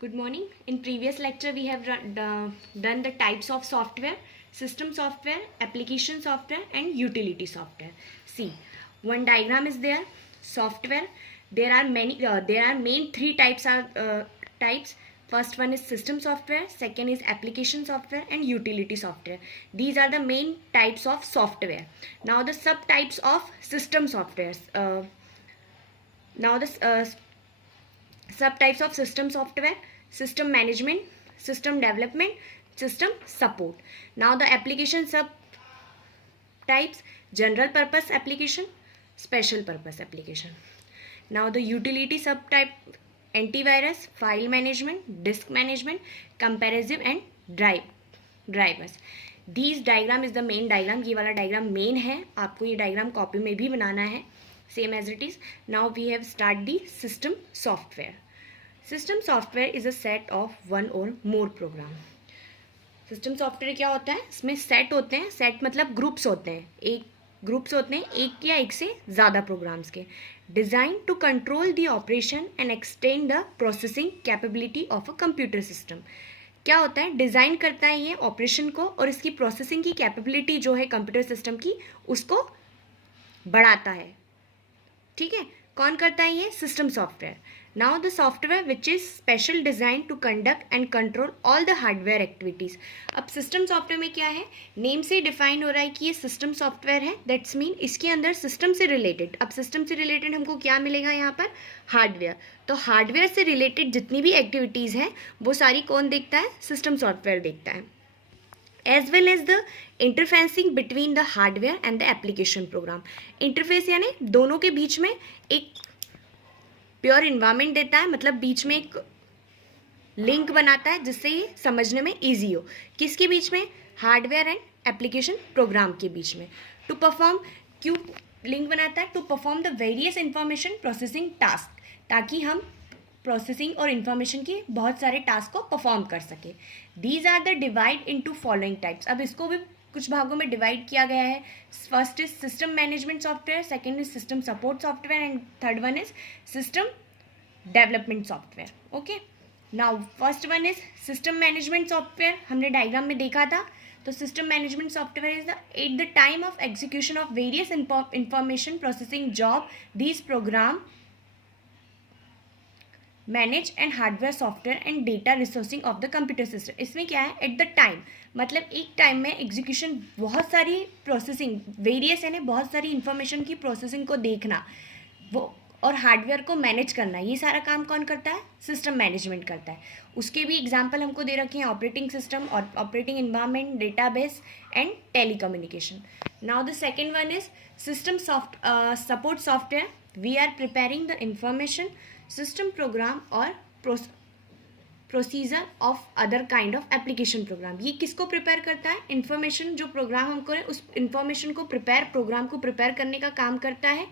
Good morning. In previous lecture, we have done the types of software, system software, application software, and utility software. See, one diagram is there. Software. There are many. There are main three types. Types. First one is system software. Second is application software and utility software. These are the main types of software. Now the subtypes of system softwares. Now the subtypes of system software: system management, system development, system support. Now the application subtypes: general purpose application, special purpose application. Now the utility subtype: antivirus, file management, disk management, comparison and drivers. These diagram is the main diagram. ये वाला diagram main है, आपको ये diagram copy में भी बनाना है, same as it is. Now we have start the system software. System software is a set of one or more program. System software क्या होता है? इसमें सेट होते हैं. सेट मतलब ग्रुप्स होते हैं. एक ग्रुप्स होते हैं एक या एक से ज़्यादा प्रोग्राम्स के. Designed to control the operation and extend the processing capability of a computer system. क्या होता है? डिज़ाइन करता है ये ऑपरेशन को और इसकी प्रोसेसिंग की कैपेबिलिटी जो है कंप्यूटर सिस्टम की उसको बढ़ाता है. ठीक है, कौन करता है ये? System software. Now the software which is special design to conduct and control all the hardware activities. अब सिस्टम सॉफ्टवेयर में क्या है? नेम से डिफाइन हो रहा है कि ये सिस्टम सॉफ्टवेयर है. दैट्स मीन इसके अंदर सिस्टम से रिलेटेड. अब सिस्टम से रिलेटेड हमको क्या मिलेगा यहाँ पर? हार्डवेयर. तो हार्डवेयर से रिलेटेड जितनी भी एक्टिविटीज़ हैं वो सारी कौन देखता है? सिस्टम सॉफ्टवेयर देखता है. As well as the interfacing between the hardware and the application program. Interface यानी दोनों के बीच में एक प्योर इन्वायरमेंट देता है, मतलब बीच में एक लिंक बनाता है जिससे ये समझने में ईजी हो. किसके बीच में? हार्डवेयर एंड एप्लीकेशन प्रोग्राम के बीच में. टू परफॉर्म, क्यों लिंक बनाता है? To perform the various information processing task, ताकि हम प्रोसेसिंग और इन्फॉर्मेशन के बहुत सारे टास्क को परफॉर्म कर सके. These are the divide into following types. अब इसको भी कुछ भागों में डिवाइड किया गया है. First is system management software, second is system support software and third one is system development software. Okay, now first one is system management software. हमने डायग्राम में देखा था. तो system management software is the at the time of execution of various information processing job these program manage and hardware software and data resourcing of the computer system. इसमें क्या है? Eight the time मतलब एक time में execution, बहुत सारी processing, various यानी बहुत सारी इंफॉर्मेशन की प्रोसेसिंग को देखना वो, और हार्डवेयर को मैनेज करना. ये सारा काम कौन करता है? सिस्टम मैनेजमेंट करता है. उसके भी एग्जाम्पल हमको दे रखे हैं: ऑपरेटिंग सिस्टम और operating environment, database and telecommunication. Now the second one is system support software. We are preparing the information system program और procedure of other kind of application program. ये किसको प्रिपेयर करता है? इन्फॉर्मेशन जो programme हम करें उस इन्फॉर्मेशन को प्रोग्राम को प्रिपेयर करने का काम करता है.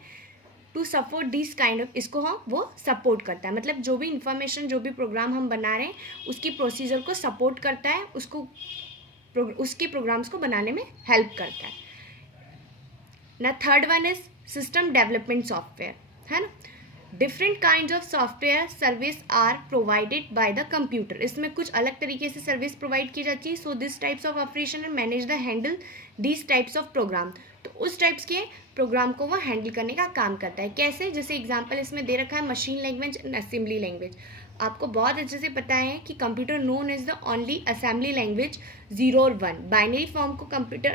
To support this kind of, इसको हम वो सपोर्ट करता है, मतलब जो भी इंफॉर्मेशन, जो भी प्रोग्राम हम बना रहे हैं उसकी प्रोसीजर को सपोर्ट करता है, उसको उसके प्रोग्राम्स को बनाने में हेल्प करता है ना. Third one is system development software, है ना. Different kind of software service are provided by the computer. इसमें कुछ अलग तरीके से सर्विस प्रोवाइड की जाती है. So this types of operation and manage the handle this types of program. तो उस टाइप्स के प्रोग्राम को वो हैंडल करने का काम करता है. कैसे? जैसे एग्जांपल इसमें दे रखा है machine language and assembly language. आपको बहुत अच्छे से पता है कि computer known is the only assembly language 0 और 1. बाइनरी फॉर्म को कंप्यूटर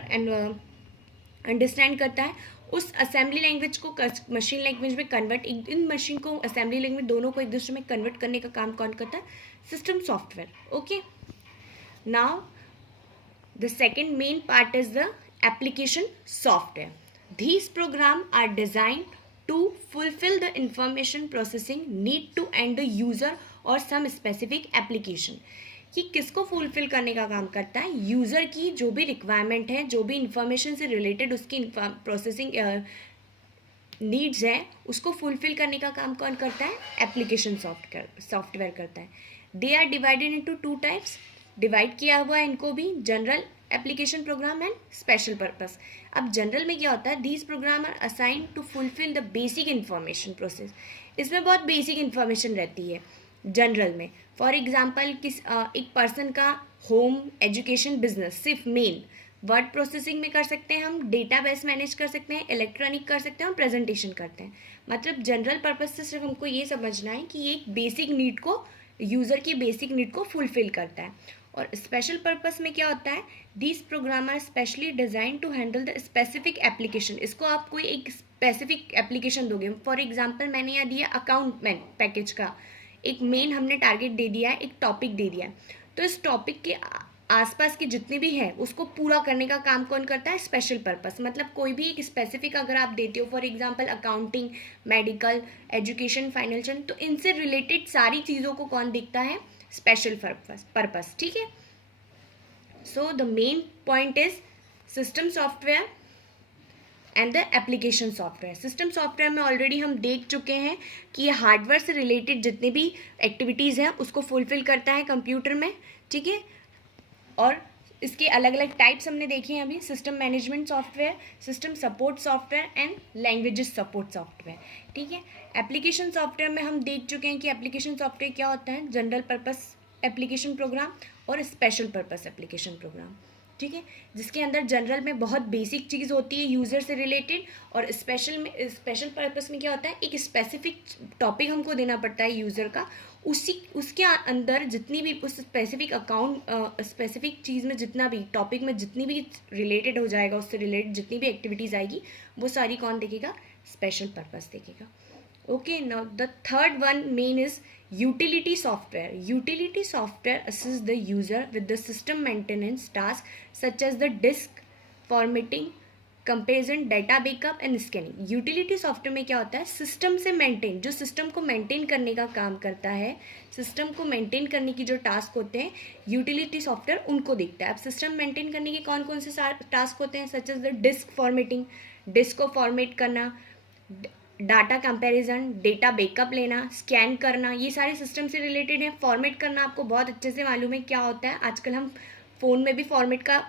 अंडरस्टैंड करता है. उस असेंबली लैंग्वेज को मशीन लैंग्वेज में कन्वर्ट, इन मशीन को असेंबली लैंग्वेज दोनों को एक दूसरे में कन्वर्ट करने का काम कौन करता है? System software. Okay, now the second main part is the application software. These programs are designed to fulfill the information processing need to end the user or some specific application. कि किसको fulfil करने का काम करता है? User की जो भी रिक्वायरमेंट है, जो भी इंफॉर्मेशन से रिलेटेड उसकी प्रोसेसिंग नीड्स हैं, उसको फुलफिल करने का काम कौन करता है? एप्लीकेशन सॉफ्टवेयर करता है. They are divided into 2 types. Divide किया हुआ है इनको भी: general application program and special purpose. अब जनरल में क्या होता है? These program are assigned to fulfil the basic information process. इसमें बहुत बेसिक इन्फॉर्मेशन रहती है. जनरल में। फॉर एग्जाम्पल एक पर्सन का होम, एजुकेशन, बिजनेस, सिर्फ मेन वर्ड प्रोसेसिंग में कर सकते हैं हम, डेटाबेस मैनेज कर सकते हैं, इलेक्ट्रॉनिक कर सकते हैं और प्रेजेंटेशन करते हैं। मतलब जनरल पर्पज से सिर्फ हमको ये समझना है कि ये एक बेसिक नीड को, यूज़र की बेसिक नीड को फुलफिल करता है। और स्पेशल पर्पस में क्या होता है, these program are specially design to handle the specific application. इसको आप कोई एक स्पेसिफिक एप्लीकेशन दोगे। फॉर एग्जाम्पल मैंने यहाँ दिया अकाउंटमेंट पैकेज का एक मेन हमने टारगेट दे दिया है, एक टॉपिक दे दिया है, तो इस टॉपिक के आसपास के जितने भी है उसको पूरा करने का काम कौन करता है, स्पेशल पर्पस। मतलब कोई भी एक स्पेसिफिक अगर आप देते हो, for example accounting, medical, education, financial, तो इनसे रिलेटेड सारी चीज़ों को कौन देखता है, स्पेशल पर्पस। ठीक है। So the main point is system software and the application software. System software में ऑलरेडी हम देख चुके हैं कि ये हार्डवेयर से रिलेटेड जितनी भी एक्टिविटीज़ हैं उसको फुलफिल करता है कंप्यूटर में। ठीक है। और इसके अलग अलग टाइप्स हमने देखे हैं अभी, system management software, system support software and languages support software. ठीक है। एप्लीकेशन सॉफ्टवेयर में हम देख चुके हैं कि एप्लीकेशन सॉफ्टवेयर क्या होता है, जनरल पर्पस एप्लीकेशन प्रोग्राम और स्पेशल पर्पस एप्लीकेशन प्रोग्राम। ठीक है। जिसके अंदर जनरल में बहुत बेसिक चीज़ होती है यूज़र से रिलेटेड, और स्पेशल पर्पस में क्या होता है, एक स्पेसिफिक टॉपिक हमको देना पड़ता है यूज़र का, उसके अंदर जितनी भी उस स्पेसिफिक चीज़ में जितना भी टॉपिक में जितनी भी रिलेटेड हो जाएगा, उससे रिलेटेड जितनी भी एक्टिविटीज़ आएगी वो सारी कौन देखेगा, स्पेशल पर्पस देखेगा। Okay, now the third one main is utility software. Utility software assists the user with the system maintenance tasks such as the disk formatting, comparison, data backup and scanning. Utility software में क्या होता है, system से maintain, जो system को maintain करने का काम करता है, सिस्टम को मेंटेन करने की जो टास्क होते हैं यूटिलिटी सॉफ्टवेयर उनको देखता है। अब सिस्टम मेंटेन करने के कौन कौन से टास्क होते हैं, such as the disk formatting, disk को फॉर्मेट करना, डाटा कंपैरिजन, डेटा बैकअप लेना, स्कैन करना, ये सारे सिस्टम से रिलेटेड है। फॉर्मेट करना आपको बहुत अच्छे से मालूम है क्या होता है, आजकल हम फ़ोन में भी फॉर्मेट का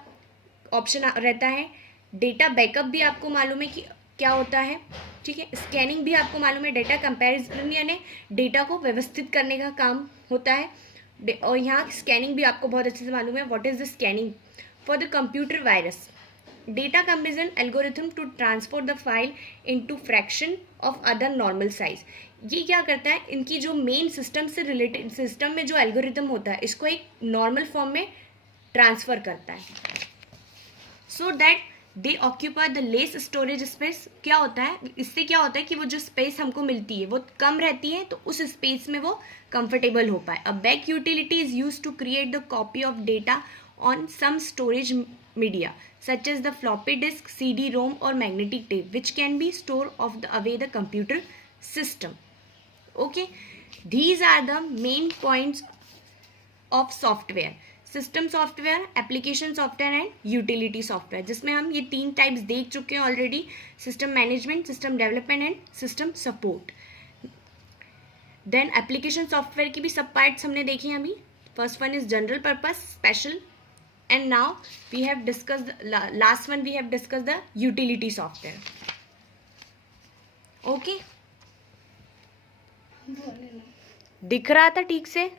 ऑप्शन रहता है। डेटा बैकअप भी आपको मालूम है कि क्या होता है। ठीक है। स्कैनिंग भी आपको मालूम है, डेटा कंपैरिजन यानी डेटा को व्यवस्थित करने का काम होता है। और यहाँ स्कैनिंग भी आपको बहुत अच्छे से मालूम है, what is the scanning for the computer virus, data comparison algorithm to transfer the file into fraction of other normal size. ये क्या करता है, इनकी जो मेन सिस्टम से रिलेटेड सिस्टम में जो एल्गोरिथम होता है इसको एक नॉर्मल फॉर्म में ट्रांसफ़र करता है, so that they occupy the less storage space. क्या होता है, इससे क्या होता है कि वो जो स्पेस हमको मिलती है वो कम रहती है, तो उस स्पेस में वो कंफर्टेबल हो पाए। A back utility is use to create the copy of data on some storage media such as the floppy disk, CD-ROM or magnetic tape which can be stored away the computer system. Okay, these are the main points of software, system software, application software and utility software, जिसमें हम ये 3 types देख चुके हैं already, system management, system development and system support. Then application software की भी सब parts हमने देखे हैं अभी। First one is general purpose, special, and now we have discussed last one we have discussed the utility software. Okay, दिख रहा था ठीक से?